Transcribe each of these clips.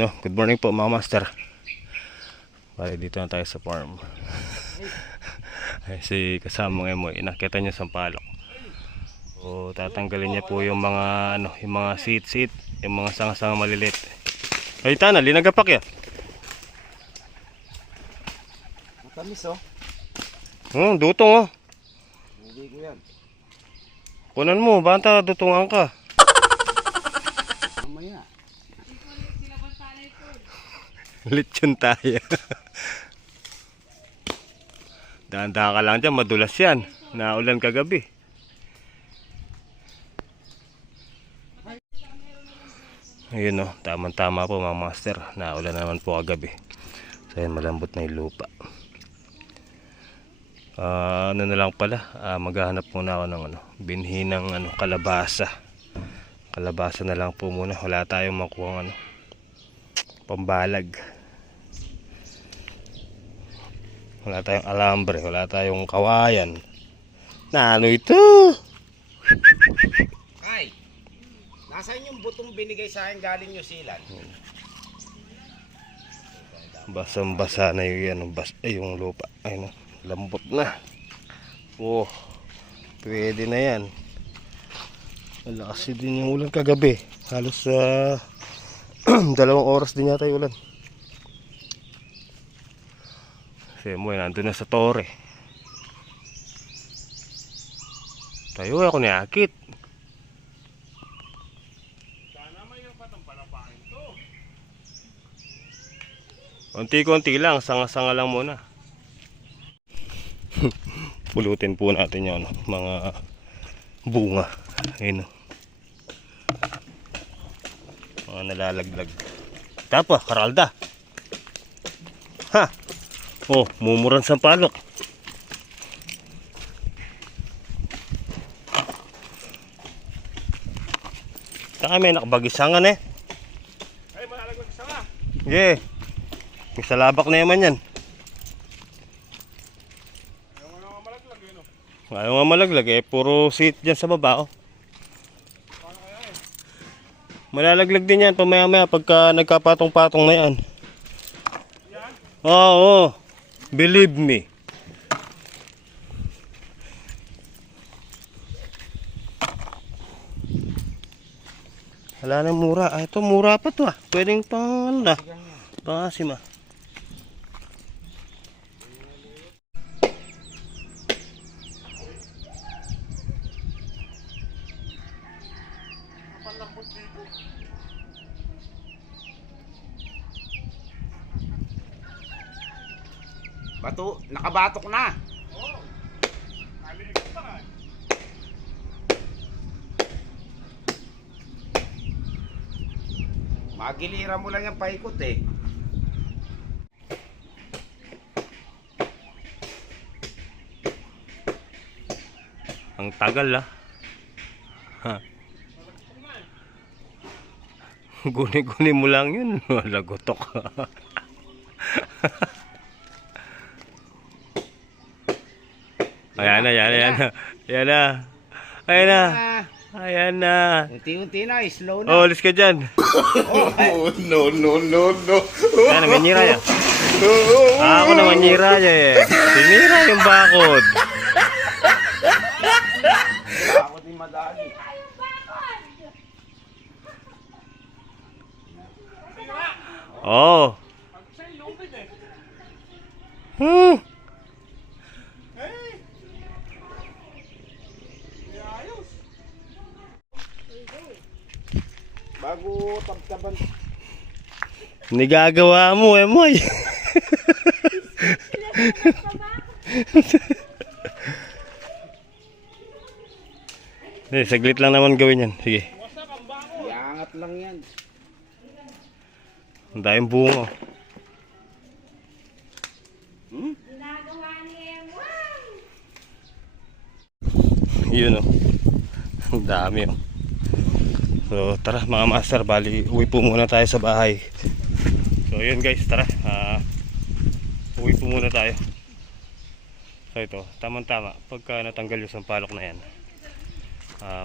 Ayun o, good morning po mga master. Bali dito na tayo sa farm. Ay, si kasamang Emoy, nakita niya sampalok. So tatanggalin niya po yung mga ano, yung mga seat, yung mga sanga-sanga malilit. Ay tana, linagapak ya. Matamis oh. Dutong oh. Hindi ko yan. Kunan mo, banta dutungan ka. Mamaya. Lechon tayo. Dahan-dahan ka lang dyan, madulas yan. Naulan kagabi. Ayun o, tamang-tama po mga master. Naulan naman po kagabi. So yun, malambot na yung lupa. Ano na lang pala, maghahanap muna ako ng binhi ng kalabasa. Kalabasa na lang po muna. Wala tayong makuha pambalag. Wala tayong alambre, wala tayong kawayan. Na ano ito? Ay, nasaan yung butong binigay sa akin galing New Zealand? Basang-basa na yung yung lupa. Ayun, lambot na. Oh, pwede na yan. Malakas din yung ulan kagabi. Halos 2 oras din yata yung ulan. Kasi mo nandun na sa tore. Tayo ako niakit. Sana may yung patampalapain to. Konti-konti lang, sanga-sanga lang muna. Pulutin po natin yung mga bunga. Ayun. Mga nalalaglag. Tapa, karalda. Ha! Oh, mumuran sa palok. Saka may nakabagisangan eh. Ay, malalaglag sa nga. Yeah. May salabak na yaman yan. Ayaw nga malaglag yun oh. Ayaw nga malaglag eh. Puro seat dyan sa baba oh. Paano kaya eh? Malalaglag din yan pamaya-maya pagka nagkapatong-patong na yan. Yan? Oo. Believe me. Wala nang mura. Ito mura pa to ah. Pwedeng pang pangasim ah. Napalambot dito. Bato, nakabatok na. Oo. Naliikot pa nga. Magiliran mo lang yung paikot eh. Ang tagal ah. Ha. Guni-guni mo lang yun. Lagotok. Ayan na, ayan na. Ayan na. Ayan na. Ayan na. Unti-unti na, slow na. Oh, alis ka dyan. No. Ayan, nanganyira yan. Ako nanganyira yan eh. Sinira yung bakod. Ako din madali. Oh. Hmm. Bago tabtaban. Nigagawa mo, Emoy. Saglit lang naman gawin yan. Sige. Iangat lang yan. Ang daming bunga. Yun oh. Ang dami oh. So tara mga master, bali uwi po muna tayo sa bahay. So yun guys, tara. Uwi po muna tayo. So ito, tamang-tama pagka natanggal yung sampalok na yan.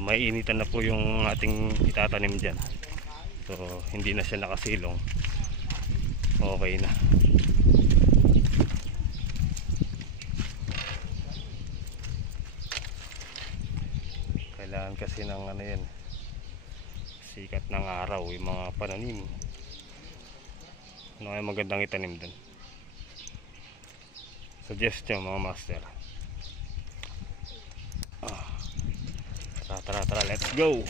Maiinitan na po yung ating itatanim dyan. So hindi na siya nakasilong. okay na. Kailangan kasi ng ano yan, sikat ng araw yung mga pananim. Ano kaya magandang itanim dun? Suggestion mga master. Tara, let's go.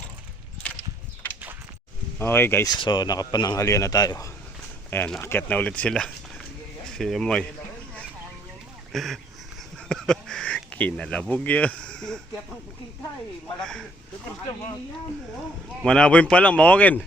Okay guys, so nakapananghalian na tayo. Ayan, naakyat na ulit sila. Si Moy. Kinalabog yun. Manaboy pa lang, mawagin.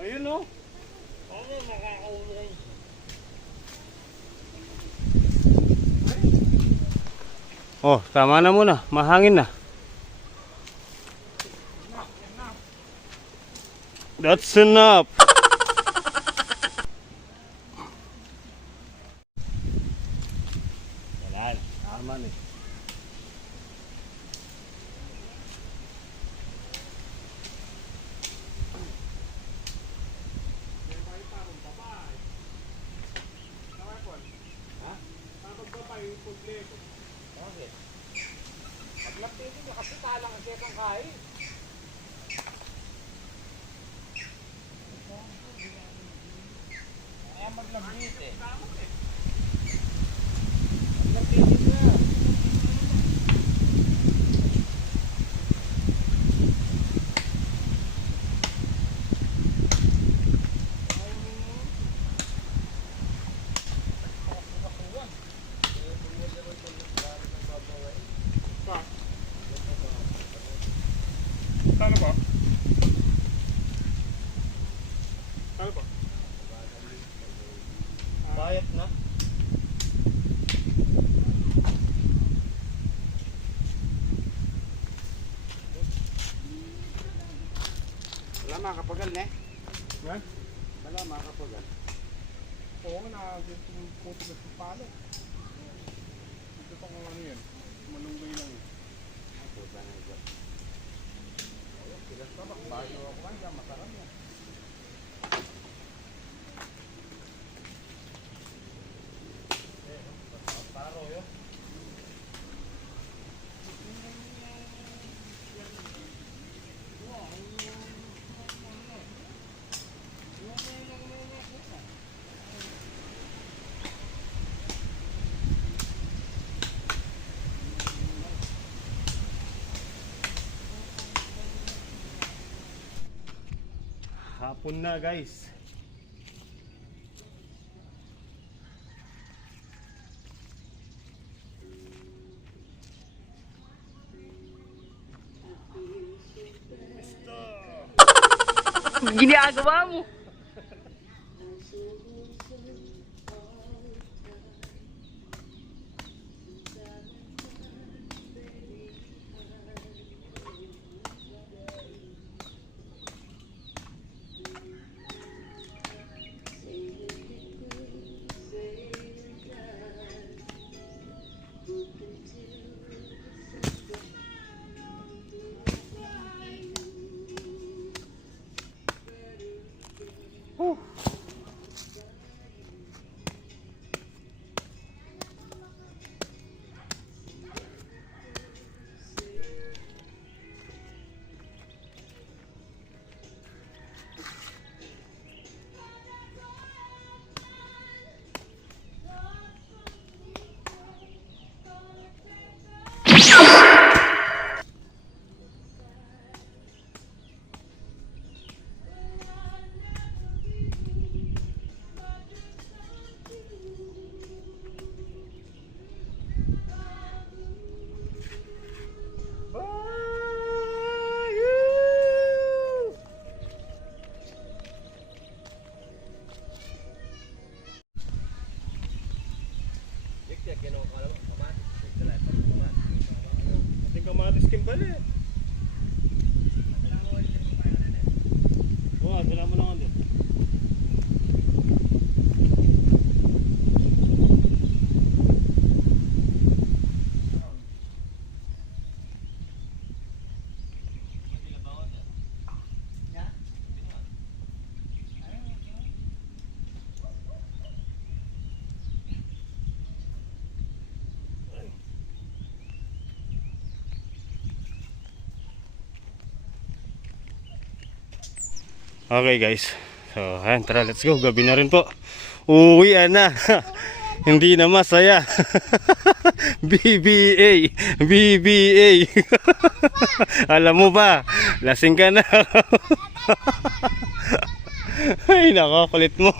Ayun oh. Oh, tama na muna. Mahangin na. That's enough. Yalan, aman eh. Maglapitin niya kasi talang ang sekang kain. Kaya maglambit eh. Maglapitin na. Saan po? Saan po? Bayat na. Wala makapagal ne? Yan? Wala makapagal. Oo nga, nakakputo na sa palo. Ito pa kung ano yan. Malunggay lang yun. Puta na ito. Tigas pa ba? Bago ako kanya, masarap yan. Paro yun. Hapon na guys. Ginagawa mo. Okay guys. So, ayan, tara, let's go. Gabi na rin po. Uwian na. Hindi na masaya. BBA. BBA. Alam mo ba? Lasing ka na. Ay, nakakulit mo.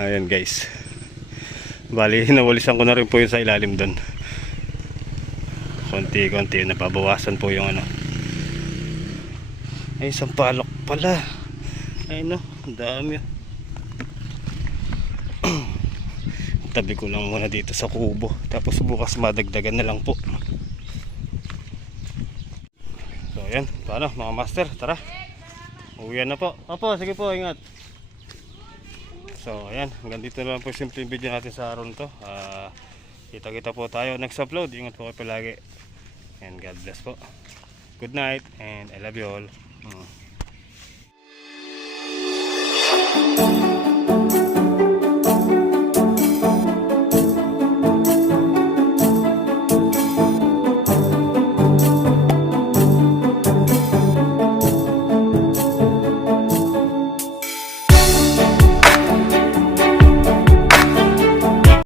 Ayan guys. Bali, nawalisan ko na rin po yun sa ilalim doon. Konti-konti, napabawasan po yung ano. Ay, sampalok pala. Ay no, ang dami. Tabi ko lang muna dito sa kubo. Tapos bukas madagdagan na lang po. So ayan, paano mga master, tara. Uwian na po. Opo, sige po, ingat. So ayan, hanggang dito na lang po simple video natin sa araw nito. Kita-kita po tayo next upload. Ingat po kayo palagi. And God bless po. Good night and I love you all.